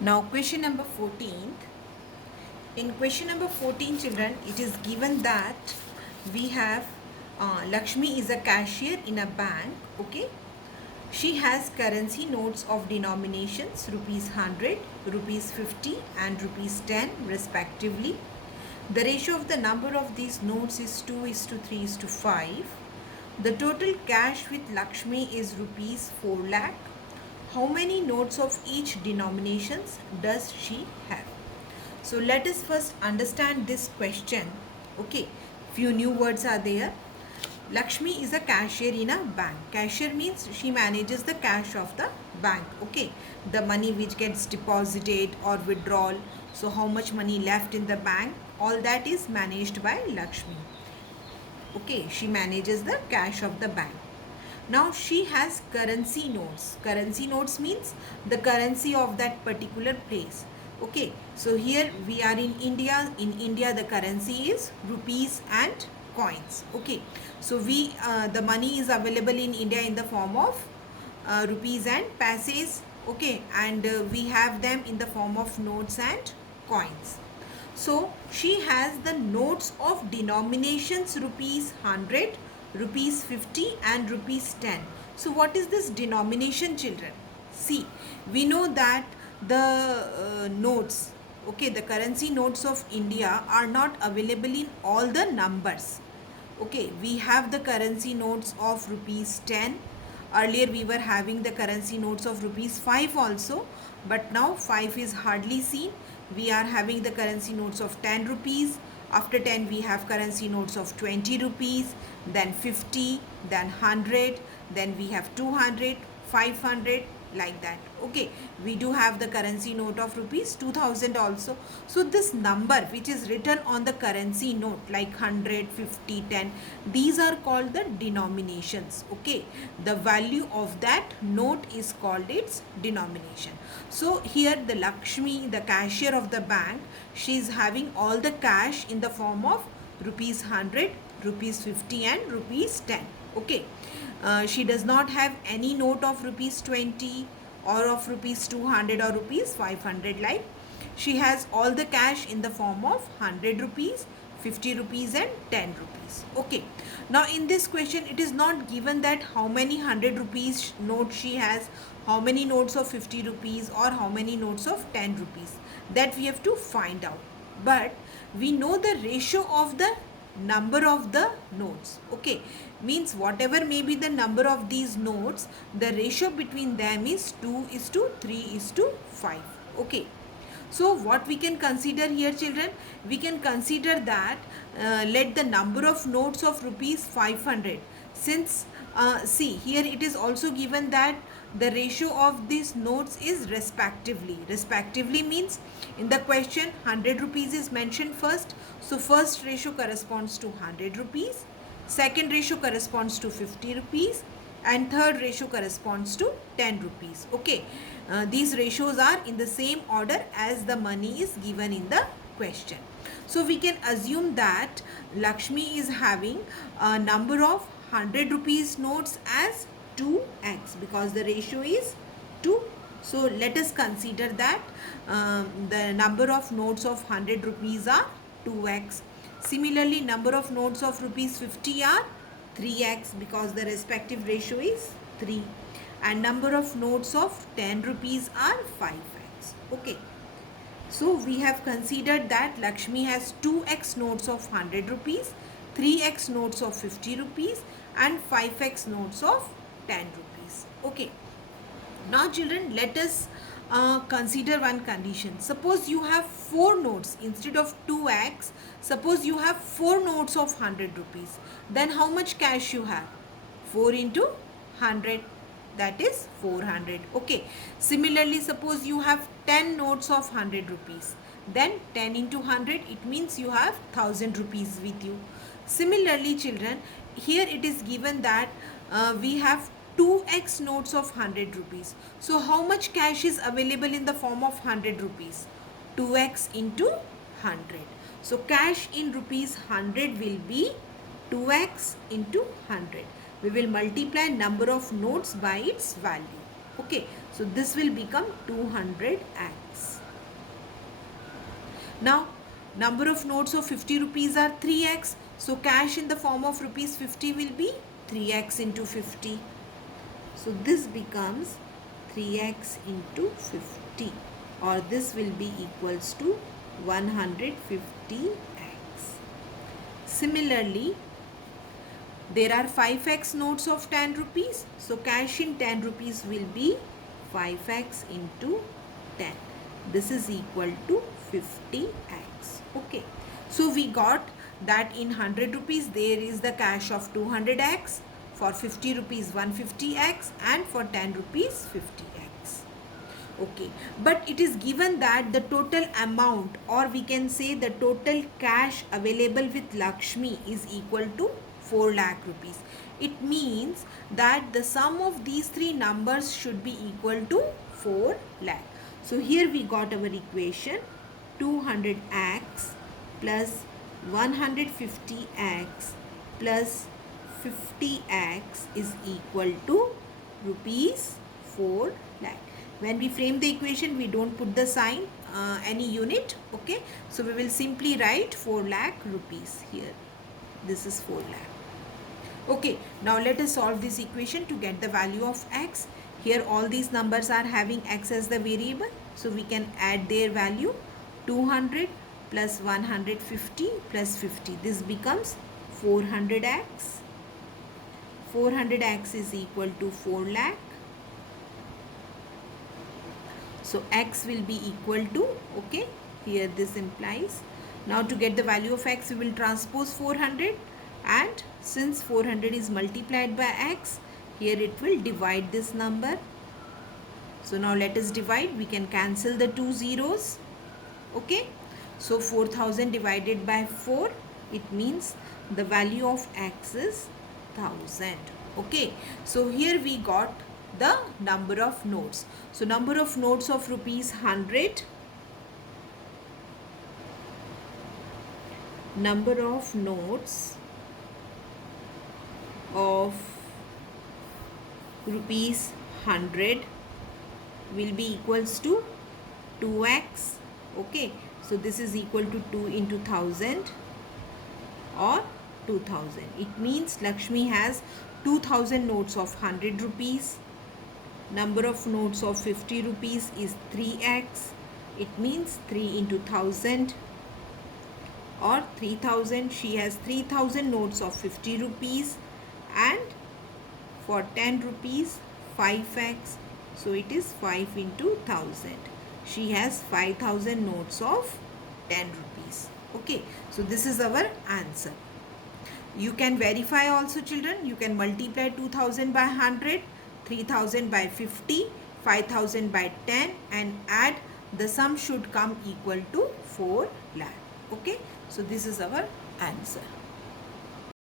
Now question number 14. In question number 14, children, it is given that we have Lakshmi is a cashier in a bank. Okay. She has currency notes of denominations rupees 100, rupees 50 and rupees 10 respectively. The ratio of the number of these notes is 2 is to 3 is to 5. The total cash with Lakshmi is rupees 4 lakh. How many notes of each denominations does she have? So let us first understand this question. Okay, few new words are there. Lakshmi is a cashier in a bank. Cashier means she manages the cash of the bank. Okay, the money which gets deposited or withdrawal. So how much money left in the bank, all that is managed by Lakshmi. Okay, she manages the cash of the bank. Now she has currency notes. Currency notes means the currency of that particular place. Okay, so here we are in India. In India the currency is rupees and coins. Okay, so the money is available in India in the form of rupees and paise. Okay, and we have them in the form of notes and coins. So she has the notes of denominations rupees 100, rupees 50 and rupees 10. So what is this denomination, children? See, we know that the notes, okay, the currency notes of India are not available in all the numbers. Okay, we have the currency notes of rupees 10. Earlier we were having the currency notes of rupees 5 also, but now 5 is hardly seen. We are having the currency notes of 10 rupees. After 10 we have currency notes of 20 rupees, then 50, then 100, then we have 200, 500, like that. Okay, we do have the currency note of rupees 2000 also. So this number which is written on the currency note like 100, 50, 10, these are called the denominations. Okay, the value of that note is called its denomination. So here the Lakshmi, the cashier of the bank, she is having all the cash in the form of rupees 100, rupees 50 and rupees 10. Okay, she does not have any note of rupees 20 or of rupees 200 or rupees 500. Like, she has all the cash in the form of 100 rupees, 50 rupees and 10 rupees. Okay, now in this question it is not given that how many 100 rupees notes she has, how many notes of 50 rupees or how many notes of 10 rupees. That we have to find out. But we know the ratio of the number of the notes. Okay, means whatever may be the number of these notes, the ratio between them is 2 is to 3 is to 5. Okay, so what we can consider here, children, we can consider that let the number of notes of rupees 500, since see here it is also given that the ratio of these notes is respectively means in the question 100 rupees is mentioned first. So first ratio corresponds to 100 rupees, second ratio corresponds to 50 rupees and third ratio corresponds to 10 rupees. Okay, these ratios are in the same order as the money is given in the question. So we can assume that Lakshmi is having a number of 100 rupees notes as 2x because the ratio is 2. So let us consider that the number of notes of 100 rupees are 2x. Similarly, number of notes of rupees 50 are 3x because the respective ratio is 3, and number of notes of 10 rupees are 5x. Okay, so we have considered that Lakshmi has 2x notes of 100 rupees, 3x notes of 50 rupees and 5x notes of 10 rupees. Okay, now children, let us consider one condition. Suppose you have 4 notes instead of 2x. Suppose you have 4 notes of 100 rupees. Then how much cash you have? 4 into 100, that is 400. Okay. Similarly, suppose you have 10 notes of 100 rupees. Then 10 into 100, it means you have 1000 rupees with you. Similarly, children, here it is given that we have 2x notes of 100 rupees. So how much cash is available in the form of 100 rupees? 2x into 100. So cash in rupees 100 will be 2x into 100. We will multiply number of notes by its value. Okay, so this will become 200x. Now, number of notes of 50 rupees are 3x. So, cash in the form of rupees 50 will be 3x into 50. So, this becomes 3x into 50, or this will be equals to 150x. Similarly, there are 5x notes of 10 rupees. So, cash in 10 rupees will be 5x into 10. This is equal to 50x. Okay. So, we got that in 100 rupees there is the cash of 200x, for 50 rupees 150x, and for 10 rupees 50x. Okay, but it is given that the total amount, or we can say the total cash available with Lakshmi, is equal to 4 lakh rupees. It means that the sum of these three numbers should be equal to 4 lakh. So here we got our equation: 200x plus 150x plus 50x is equal to rupees 4 lakh. When we frame the equation, we don't put the sign, any unit. Okay, so we will simply write 4 lakh rupees here. This is 4 lakh. Okay, now let us solve this equation to get the value of x. Here all these numbers are having x as the variable, so we can add their value. 200 plus 150 plus 50, this becomes 400x. 400x is equal to 4 lakh. So x will be equal to, okay, here this implies. Now to get the value of x, we will transpose 400, and since 400 is multiplied by x, here it will divide this number. So now let us divide. We can cancel the two zeros. Okay, so 4000 divided by 4, it means the value of x is 1000. Okay, so here we got the number of notes. So number of notes of rupees 100, number of notes of rupees 100 will be equals to 2x. Okay, so this is equal to 2 into 1000, or 2000. It means Lakshmi has 2000 notes of 100 rupees. Number of notes of 50 rupees is 3x. It means 3 into 1000, or 3000. She has 3000 notes of 50 rupees, and for 10 rupees 5x. So it is 5 into 1000. She has 5000 notes of 10 rupees. Okay, so this is our answer. You can verify also, children. You can multiply 2000 by 100, 3000 by 50, 5000 by 10, and add. The sum should come equal to 4 lakh. Okay, so this is our answer.